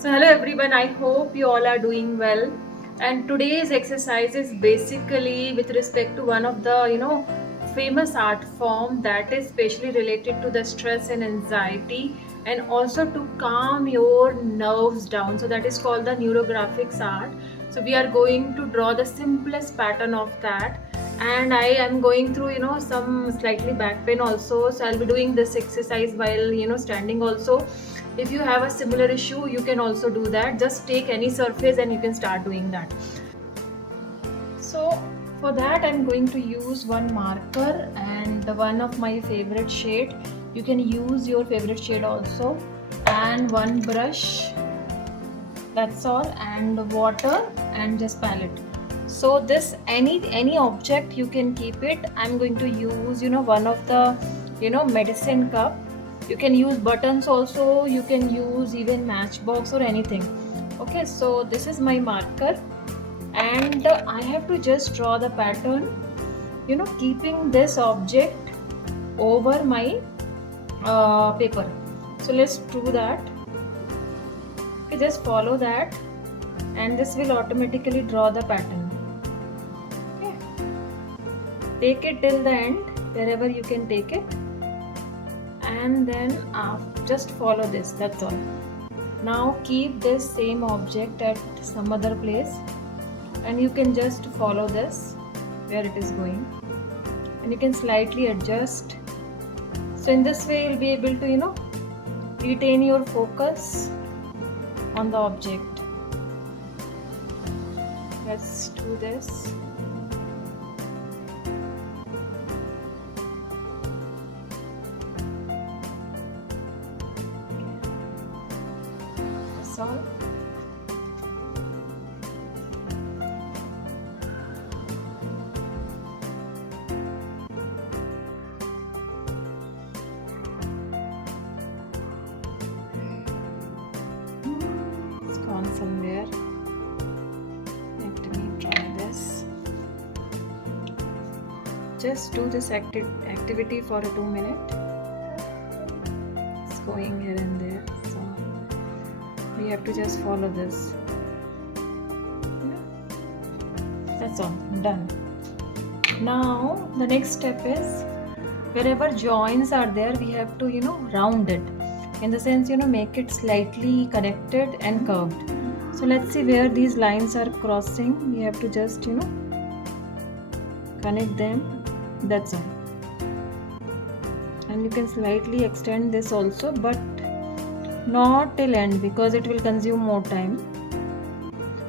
So hello everyone, I hope you all are doing well. And today's exercise is basically with respect to one of the famous art form that is specially related to the stress and anxiety and also to calm your nerves down. So that is called the neurographics art. So we are going to draw the simplest pattern of that, and I am going through some slightly back pain also, so I'll be doing this exercise while standing also. If you have a similar issue, you can also do that. Just take any surface and you can start doing that. So for that I'm going to use one marker and one of my favorite shade. You can use your favorite shade also, and one brush, that's all, and water and just palette. So this any object you can keep it. I'm going to use one of the medicine cup. You can use buttons also, you can use even matchbox or anything. Okay, so this is my marker, and I have to just draw the pattern, keeping this object over my paper. So let's do that. Okay, just follow that and this will automatically draw the pattern. Okay, take it till the end wherever you can take it, and then just follow this, that's all. Now keep this same object at some other place and you can just follow this where it is going, and you can slightly adjust. So in this way you'll be able to retain your focus on the object. Let's do this. That's all. It's gone somewhere. Let me try this. Just do this activity for 2 minutes. It's going here and there, so we have to just follow this. That's all, done. Now the next step is, wherever joints are there, we have to round it, in the sense make it slightly connected and curved. So let's see where these lines are crossing. We have to just connect them. That's all. And you can slightly extend this also, but not till end because it will consume more time.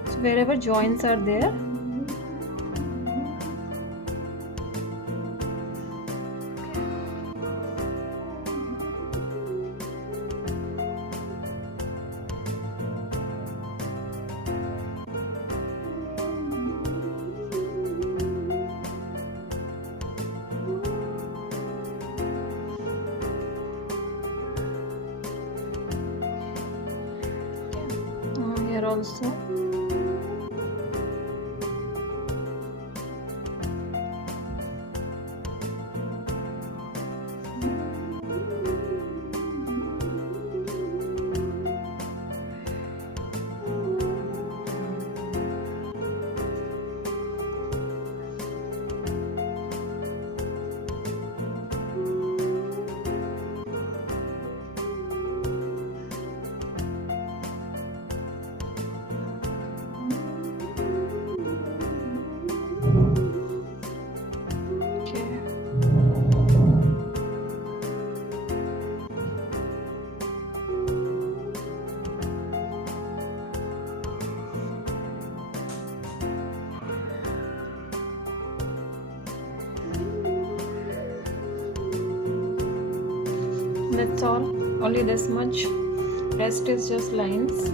So wherever joints are there, here also. That's all, only this much, rest is just lines.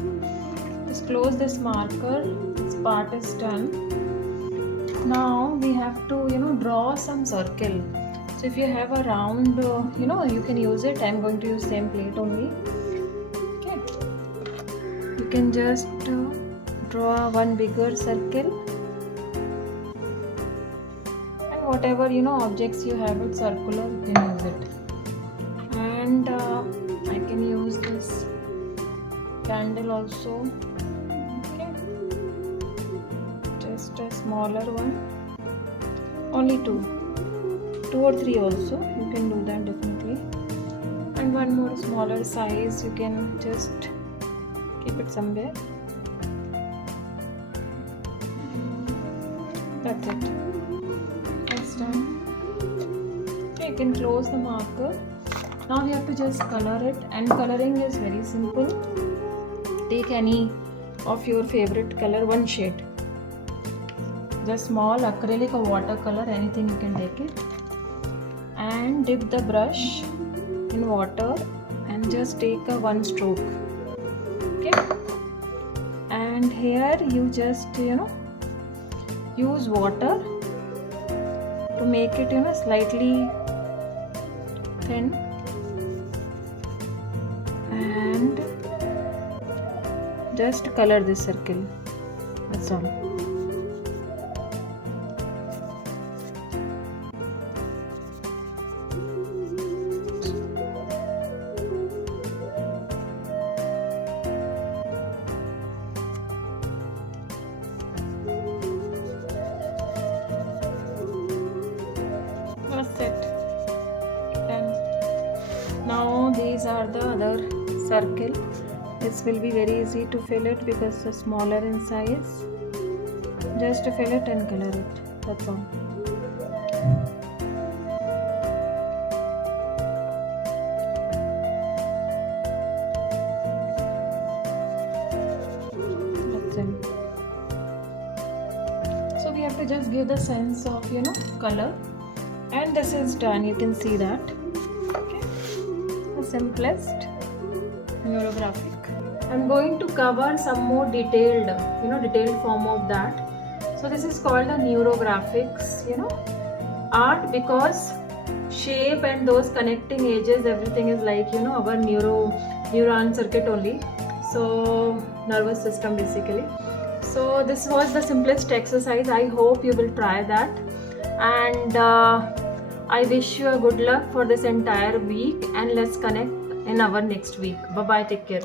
Just close this marker, this part is done. Now we have to draw some circle. So if you have a round you can use it. I'm going to use same plate only. Okay, you can just draw one bigger circle, and whatever objects you have it circular, you can use it. And I can use this candle also. Okay, just a smaller one, only two or three also, you can do that definitely. And one more smaller size, you can just keep it somewhere. That's it. Next time, okay, you can close the marker. Now we have to just color it, and coloring is very simple. Take any of your favorite color, one shade, just small acrylic or watercolor, anything you can take it, and dip the brush in water and just take a one stroke. Okay, and here you just use water to make it slightly thin, and just color this circle. That's all. That's it. Done. Now these are the other circle. This will be very easy to fill it because it's smaller in size. Just fill it and color it. That's all. That's it. So we have to just give the sense of color, and this is done. You can see that. Okay, the simplest neurographic. I'm going to cover some more detailed form of that. So this is called the neurographics, art, because shape and those connecting edges, everything is like our neuron circuit only. So nervous system basically. So this was the simplest exercise. I hope you will try that, and I wish you a good luck for this entire week, and let's connect in our next week. Bye bye, take care.